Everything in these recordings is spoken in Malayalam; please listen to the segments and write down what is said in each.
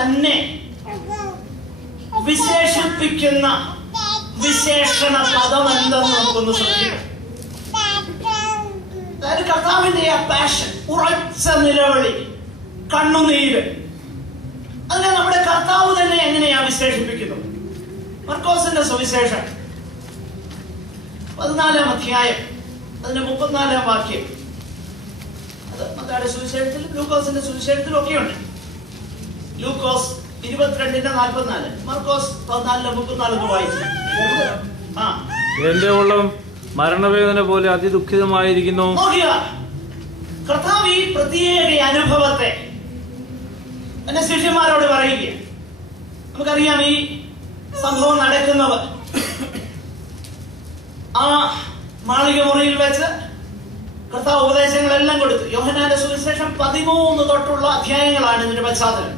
തന്നെ വിശേഷിപ്പിക്കുന്ന വിശേഷണ പദം എന്തെന്ന് നമുക്കൊന്ന് ശ്രദ്ധിക്കാം. അതായത് കർത്താവിന്റെ ആ പാഷൻ, ഉറച്ച നിലവിളി, കണ്ണുനീര്, അതിനെ നമ്മുടെ കർത്താവ് തന്നെ എങ്ങനെയാ വിശേഷിപ്പിക്കുന്നത്? മർക്കോസിന്റെ സുവിശേഷം 14-ാം അധ്യായം അതിന്റെ 34-ാം വാക്യം. അത് മത്തായിയുടെ സുവിശേഷത്തിലും ലൂക്കോസിന്റെ സുവിശേഷത്തിലും ഒക്കെയുണ്ട്. ലൂക്കോസ് 22:44, മർക്കോസ് 14:34 വായിച്ചു. എന്റെ ഉള്ളം മരണവേദന പോലെ അതിദുഃഖിതമായിരിക്കുന്നു. കർത്താവ് ഈ പ്രത്യേക അനുഭവത്തെ എന്റെ ശിഷ്യന്മാരോട് പറയുകയാണ്. നമുക്കറിയാം ഈ സംഭവം നടക്കുന്നത് ആ മാളിക മുറിയിൽ വെച്ച് കർത്താവ് ഉപദേശങ്ങളെല്ലാം കൊടുത്തു. യോഹന്നാന്റെ സുവിശേഷം 13 തൊട്ടുള്ള അധ്യായങ്ങളാണ് ഇതിന്റെ പശ്ചാത്തലം.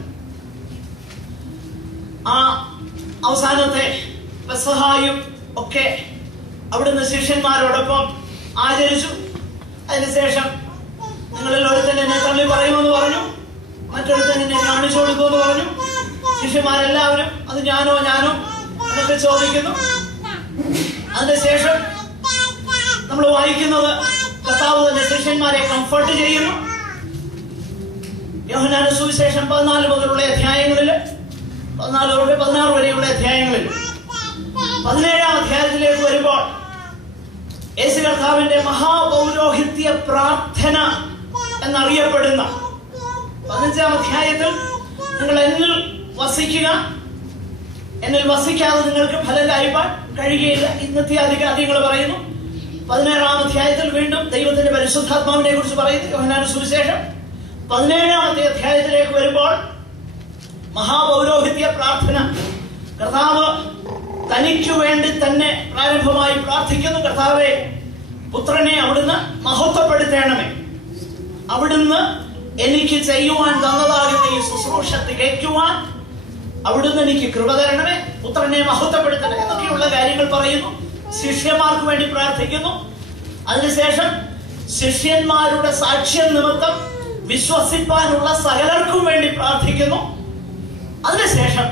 ആ അവസാനത്തെ പെസഹായും ഒക്കെ അവിടുന്ന് ശിഷ്യന്മാരോടൊപ്പം ആചരിച്ചു. അതിനുശേഷം നിങ്ങളിൽ ഒരുത്തൻ എന്നെ തള്ളി പറയുമെന്ന് പറഞ്ഞു, മറ്റൊരുത്തൻ എന്നെ കാണിച്ചു കൊടുക്കുമെന്ന് പറഞ്ഞു. ശിഷ്യന്മാരെല്ലാവരും അത് ഞാനോ എന്നൊക്കെ ചോദിക്കുന്നു. അതിനുശേഷം നമ്മൾ വായിക്കുന്നത് കർത്താവ് തന്നെ ശിഷ്യന്മാരെ കംഫർട്ട് ചെയ്യുന്നു. യോഹന്നാന്റെ സുവിശേഷം 14 മുതലുള്ള അധ്യായങ്ങളിൽ, 14 തൊട്ട് 16 വരെയുള്ള അധ്യായങ്ങളിൽ, 17-ാം അധ്യായത്തിലേക്ക് വരുമ്പോൾ യേശു കർത്താവിന്റെ മഹാപൗരോഹിത്യ പ്രാർത്ഥന എന്നറിയപ്പെടുന്ന 15-ാം അധ്യായത്തിൽ നിങ്ങൾ എന്നിൽ വസിക്കുക, എന്നിൽ വസിക്കാതെ നിങ്ങൾക്ക് ഫലം കായ്പാൻ കഴിയുകയില്ല, ഇന്നത്തെ കാര്യങ്ങൾ പറയുന്നു. 16-ാം അധ്യായത്തിൽ വീണ്ടും ദൈവത്തിന്റെ പരിശുദ്ധാത്മാവിനെ കുറിച്ച് പറയുന്നു. യോഹന്നാന്റെ സുവിശേഷം 17-ാമത്തെ അധ്യായത്തിലേക്ക് വരുമ്പോൾ മഹാപൗരോഹിത്യ പ്രാർത്ഥന, കർത്താവ് തനിക്കു വേണ്ടി തന്നെ പ്രാരംഭമായി പ്രാർത്ഥിക്കുന്നു. കർത്താവേ, പുത്രനെ അവിടുന്ന് മഹത്വപ്പെടുത്തണമേ, അവിടുന്ന് എനിക്ക് ചെയ്യുവാൻ തന്നതാകുന്ന ഈ ശുശ്രൂഷ തികയ്ക്കുവാൻ അവിടുന്ന് എനിക്ക് കൃപ തരണമേ, പുത്രനെ മഹത്വപ്പെടുത്തണമേ എന്നൊക്കെയുള്ള കാര്യങ്ങൾ പറയുന്നു. ശിഷ്യന്മാർക്ക് വേണ്ടി പ്രാർത്ഥിക്കുന്നു. അതിനുശേഷം ശിഷ്യന്മാരുടെ സാക്ഷ്യം നിമിത്തം വിശ്വസിപ്പാനുള്ള സകലർക്കും വേണ്ടി പ്രാർത്ഥിക്കുന്നു. അതിനുശേഷം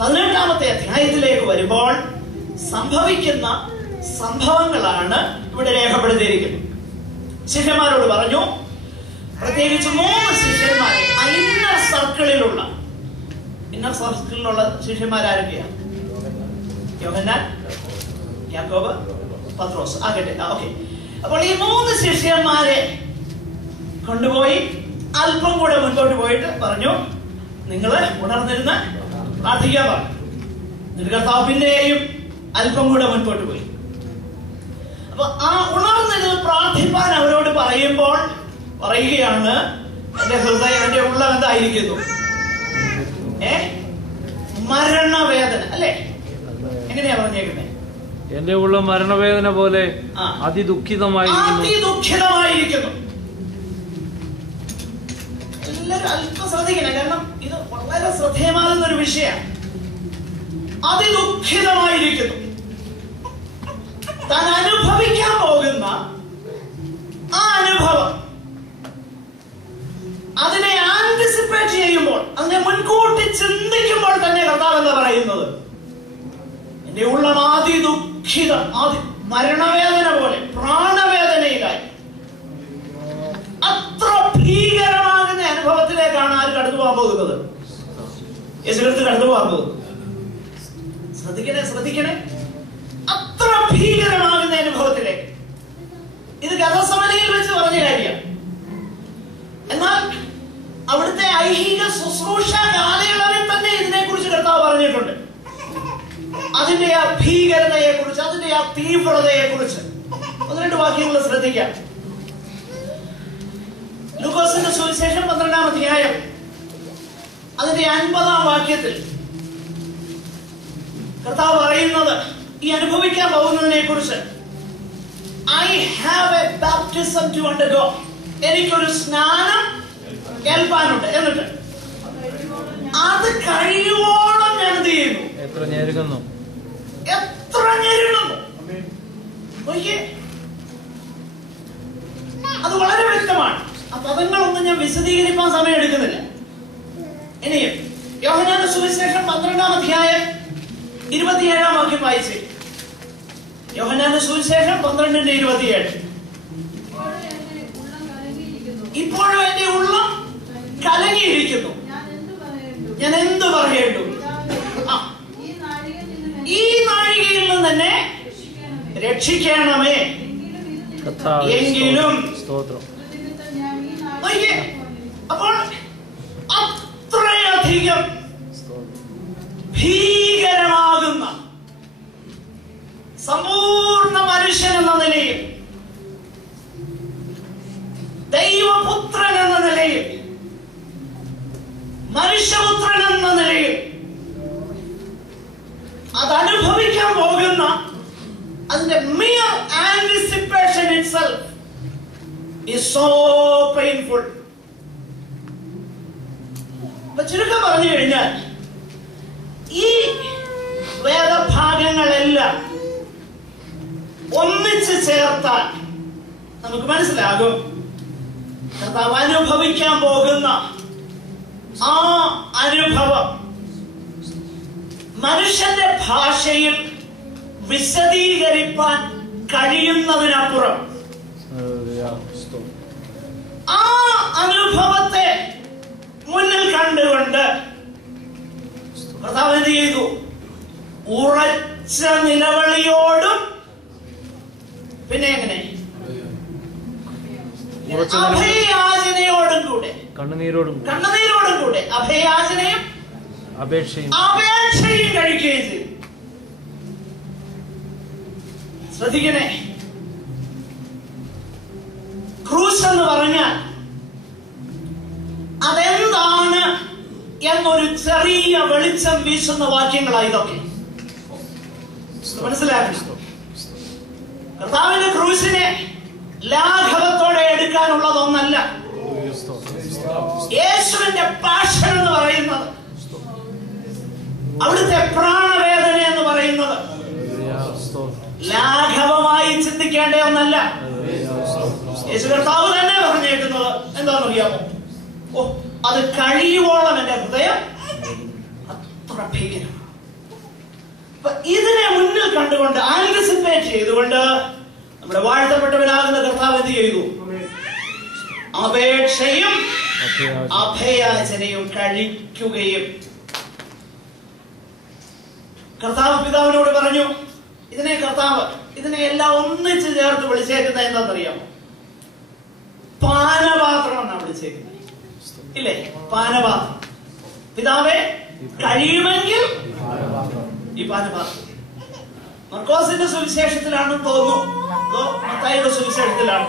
18-ാമത്തെ അധ്യായത്തിലേക്ക് വരുമ്പോൾ സംഭവിക്കുന്ന സംഭവങ്ങളാണ് ഇവിടെ രേഖപ്പെടുത്തിയിരിക്കുന്നത്. ശിഷ്യന്മാരോട് പറഞ്ഞു, പ്രത്യേകിച്ച് 3 ശിഷ്യന്മാരെ ഇന്നർ സർക്കിളിലുള്ള ശിഷ്യന്മാരാരൊക്കെയാണ്? യോഹന്നാൻ, യാക്കോബ്, പത്രോസ്. ആകട്ടെ, ഓക്കെ. അപ്പോൾ ഈ 3 ശിഷ്യന്മാരെ കൊണ്ടുപോയി അല്പം കൂടെ മുൻപോട്ട് പോയിട്ട് പറഞ്ഞു, നിങ്ങൾ ഉണർന്നിരുന്ന് പ്രാർത്ഥിക്കാൻ പറഞ്ഞു. എന്നിട്ട് കർത്താവ് പിന്നെയും അല്പം കൂടെ മുൻപോട്ട് പോയി. അപ്പൊ ആ ഉണർന്നിരുന്ന് പ്രാർത്ഥിപ്പാൻ അവരോട് പറയുമ്പോൾ പറയുകയാണ്, എന്റെ ഹൃദയം, എന്റെ ഉള്ളം എന്തായിരിക്കുന്നു? മരണവേദന, അല്ലേ? എങ്ങനെയാ പറഞ്ഞേക്കുന്നത്? എന്റെ ഉള്ളം മരണവേദന പോലെ അതിദുഃഖിതമായിരിക്കുന്നു. എല്ലാവരും അല്പം ശ്രദ്ധിക്കണം, കാരണം ഇത് വളരെ ശ്രദ്ധേയമാകുന്ന ഒരു വിഷയമാണ്. അതിദുഃഖിതമായിരിക്കുന്നു. താൻ അനുഭവിക്കാൻ പോകുന്ന ആ അനുഭവം, അതിനെ ആന്റിസിപ്പേറ്റ് ചെയ്യുമ്പോൾ, അതിനെ മുൻകൂട്ടി ചിന്തിക്കുമ്പോൾ തന്നെ കർത്താവ് എന്താ പറയുന്നത്? എന്റെ ഉള്ളം അതിദുഃഖിതം, മരണവേദന പോലെ, പ്രാണവേദനയിലായി. അത്ര ഭീകരമാകുന്ന അനുഭവത്തിലേക്കാണ് ആര് കടന്നു പോകാൻ പോകുന്നത്? യേശുക്രിസ്തു കടന്നു പോകാൻ പോകുന്നത്. ശ്രദ്ധിക്കണേ, അത്ര ഭീകരമാകുന്ന അനുഭവത്തിലേക്ക്. ഇത് ഗതസമനയിൽ വെച്ച് പറഞ്ഞ കാര്യമാണ്. എന്നാൽ അവിടുത്തെ ഐഹിക ശുശ്രൂഷ കാലയളവിൽ തന്നെ ഇതിനെക്കുറിച്ച് കർത്താവ് പറഞ്ഞിട്ടുണ്ട്. അതിന്റെ ആ ഭീകരതയെ കുറിച്ച്, അതിന്റെ ആ തീവ്രതയെ കുറിച്ച് 1-2 വാക്യങ്ങൾ ശ്രദ്ധിക്കാം. ലൂക്കോസിന്റെ സുവിശേഷം 12-ാം അധ്യായം അതിന്റെ 50-ാം വാക്യത്തിൽ കർത്താവ് പറയുന്നത് ഈ അനുഭവിക്കാൻ പോകുന്നതിനെ കുറിച്ച്, I have a baptism to undergo, എനിക്കൊരു സ്നാനം ഏൽപ്പാനുണ്ട്. എന്നിട്ട് അത് കഴിയുവോളം ഞാൻ എന്ത് ചെയ്യുന്നു? എത്ര ഞെരുങ്ങുന്നു. അത് വളരെ വ്യക്തമാണ്. ആ പദങ്ങളൊന്നും ഞാൻ വിശദീകരിക്കാൻ സമയം എടുക്കുന്നില്ല. ഇനിയും യോഹന്നാന്റെ സുവിശേഷം 12-ാം അധ്യായം 27-ാം വാക്യം വായിച്ചേ. യോഹന്നാന്റെ സുവിശേഷം 12:27. ഇപ്പോഴും എന്റെ ഉള്ളം കലങ്ങിയിരിക്കുന്നു, ഞാൻ എന്തു പറയേണ്ടു? ഈ നാഴികയിൽ നിന്ന് തന്നെ രക്ഷിക്കണമേ. എങ്കിലും അപ്പോൾ അത്രയധികം ഭീകരമാകുന്ന സമ്പൂർണ്ണ മനുഷ്യൻ എന്ന നിലയിൽ, ദൈവപുത്രൻ എന്ന നിലയിൽ, മനുഷ്യപുത്രൻ എന്ന നിലയിൽ അതനുഭവിക്കാൻ പോകുന്ന അതിന്റെ mere anticipation itself is so painful. ചുരുക്കം പറഞ്ഞു കഴിഞ്ഞാൽ ഈ വേദഭാഗങ്ങളെല്ലാം ഒന്നിച്ച് ചേർത്താൽ നമുക്ക് മനസ്സിലാകും കർത്താവ് അനുഭവിക്കാൻ പോകുന്ന ആ അനുഭവം മനുഷ്യന്റെ ഭാഷയിൽ വിശദീകരിക്കാൻ കഴിയുന്നതിനപ്പുറം ആ അനുഭവത്തെ മുന്നിൽ കണ്ടുകൊണ്ട് കർത്താവ് എന്ത് ചെയ്തു? ഉറച്ച നിലവിളിയോടും പിന്നെ എങ്ങനെ അഭയാചനയോടും കൂടെ, കണ്ണുനീരോടും കൂടെ അഭയാചനയും അപേക്ഷയും കഴിക്കുകയും ചെയ്തു. ശ്രദ്ധിക്കണേ, ക്രൂശ് എന്ന് പറഞ്ഞാൽ അതെന്താണ് എന്നൊരു ചെറിയ വെളിച്ചം വീശുന്ന വാക്യങ്ങളാണ് ഇതൊക്കെ. മനസ്സിലാക്കണം, കർത്താവിന്റെ ക്രൂശിനെ ലാഘവത്തോടെ എടുക്കാനുള്ളതൊന്നല്ല. യേശുവിന്റെ പാഷൻ എന്ന് പറയുന്നത്, അവിടുത്തെ പ്രാണവേദന എന്ന് പറയുന്നത് ലാഘവമായി ചിന്തിക്കേണ്ട ഒന്നല്ല. യേശു കർത്താവ് തന്നെ പറഞ്ഞേക്കുന്നത് എന്താണെന്നറിയാമോ? ഓ, അത് കഴിയുവോളം എന്റെ ഹൃദയം അത്ര ഭീകരമാണ്. ഇതിനെ മുന്നിൽ കണ്ടുകൊണ്ട് ആന്റിസിപ്പേറ്റ് ചെയ്തുകൊണ്ട് നമ്മുടെ വാഴ്ത്തപ്പെട്ടവനാകുന്ന കർത്താവ് എന്ത് ചെയ്തു? അപേക്ഷയും അഭയാചനയും കഴിക്കുകയും കർത്താവ് പിതാവിനോട് പറഞ്ഞു. ഇതിനെ എല്ലാം ഒന്നിച്ച് ചേർത്ത് വിളിച്ചേക്കുന്നത് എന്താണെന്നറിയാമോ? പാനപാത്രം എന്നാണ് വിളിച്ചേക്കുന്നത്, ഇല്ലേ? പാനപാത്രം. പിതാവേ, കഴിയുമെങ്കിൽ ഈ പാനപാത്രം. മർക്കോസിന്റെ സുവിശേഷത്തിലാണെന്ന് തോന്നുന്നു, അതോ മത്തായിയുടെ സുവിശേഷത്തിലാണ്.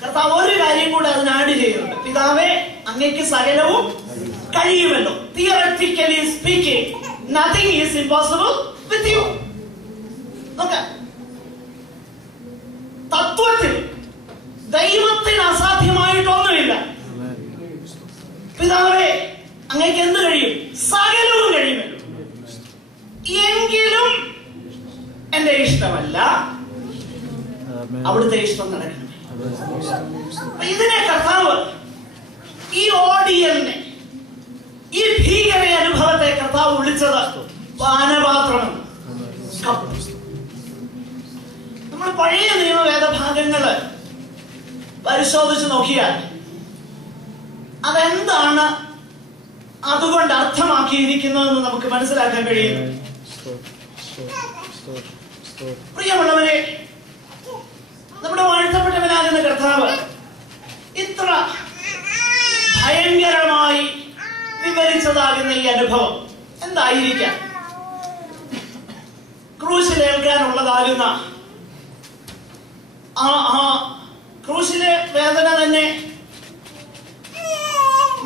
കർത്താവ് ഒരു കാര്യം കൂടെ അതിന് ആഡ് ചെയ്യുന്നുണ്ട്. പിതാവേ, അങ്ങേക്ക് സകലവും കഴിയുമല്ലോ. Theoretically speaking, nothing is impossible with you. തത്വത്തിൽ ദൈവത്തിന് അസാധ്യമായിട്ടൊന്നുമില്ല. പിതാവേ, അങ്ങേക്ക് എന്ത് കഴിയും? സകലവും കഴിയുമല്ലോ. എങ്കിലും എന്റെ ഇഷ്ടമല്ല, അവിടുത്തെ ഇഷ്ടം നടക്കണം. ഇതിനെ കർത്താവ്, ഈ ഓഡിയലിനെ, ഈ ഭീകര അനുഭവത്തെ കർത്താവ് വിളിച്ചത് പാനപാത്രം. നമ്മൾ പഴയ നിയമവേദഭാഗങ്ങള് പരിശോധിച്ച് നോക്കിയാൽ അതെന്താണ് അതുകൊണ്ട് അർത്ഥമാക്കിയിരിക്കുന്നതെന്ന് നമുക്ക് മനസ്സിലാക്കാൻ കഴിയുന്നു. പ്രിയമുള്ളവരെ, നമ്മുടെ വാഴ്ത്തപ്പെട്ടവനാകുന്ന കർത്താവ് ഇത്ര ഭയങ്കരമായി വിവരിച്ചതാകുന്ന ഈ അനുഭവം എന്തായിരിക്കാം? ക്രൂശിലേൽക്കാനുള്ളതാകുന്ന ക്രൂശിലെ വേദന തന്നെ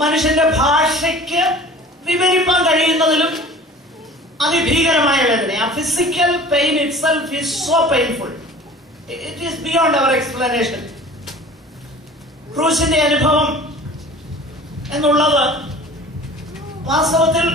മനുഷ്യന്റെ ഭാഷയ്ക്ക് വിവരിക്കാൻ കഴിയുന്നതിലും അതിഭീകരമായ വേദന. ആ physical pain itself is so painful, it is beyond our explanation. ക്രൂശിന്റെ അനുഭവം എന്നുള്ളത് വാസ്തവത്തിൽ